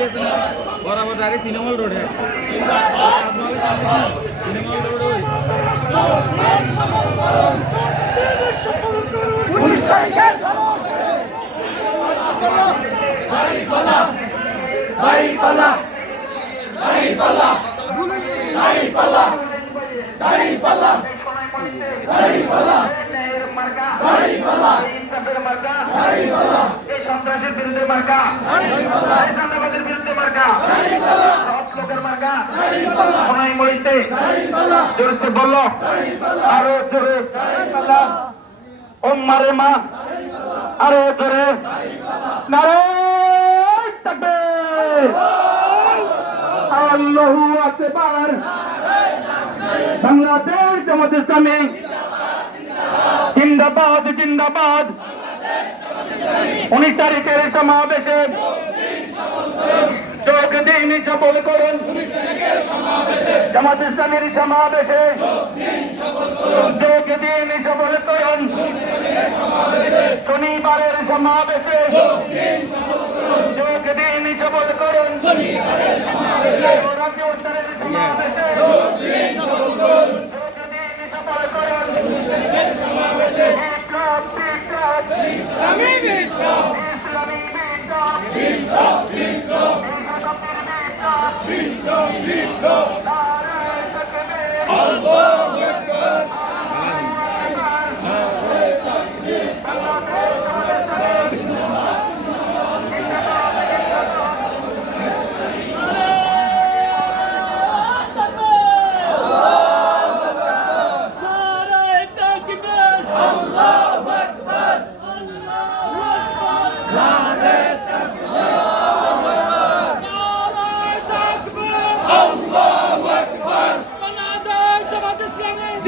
চালিয়েছে না বরাবর আগে তৃণমূল রোডে তৃণমূল রোড ওই উনিশ তারিখের এই সন্ত্রাসের বিরুদ্ধে মার্কা। চাঁদাবাদের বিরুদ্ধে মার্কা। বাংলাদেশ জামাত ইসলামী। জিন্দাবাদ জিন্দাবাদ। উনিশ তারিখের সমাবেশে যোগ দিন সফল করুন। জামাত ইসলামের সমাবেশে যোগ দিন সফল করুন। শনিবারের সমাবেশে যোগ দিন সফল করুন রাজ্য স্তরের সমাবেশে যোগ দিন সফল করুন বিপ্লব বিপ্লব ইসলামী বিপ্লব ইসলামী বিপ্লব বিপ্লব বিপ্লব বিপ্লব নারায়ণ তকবীর জিন্দাবাদ জিন্দাবাদ জাতীয়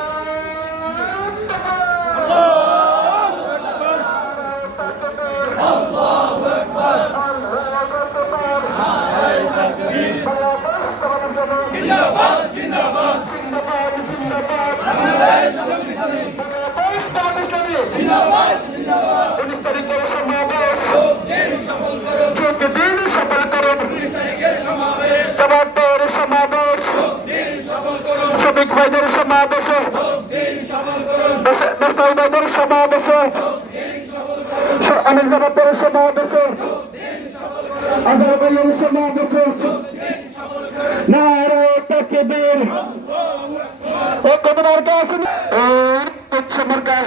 উনিশ তারিখের সমাবেশ সফল করুন সফল করুন তারিখের সমাবেশ শ্রমিক ভাইদের সমাবেশে ব্যবসায়ী ভাইদের সমাবেশে অনেক জবাবদের সমাবেশে ভাইয়ের সমাবেশে ও কত মার্কা আছে? উচ্চ মার্কা।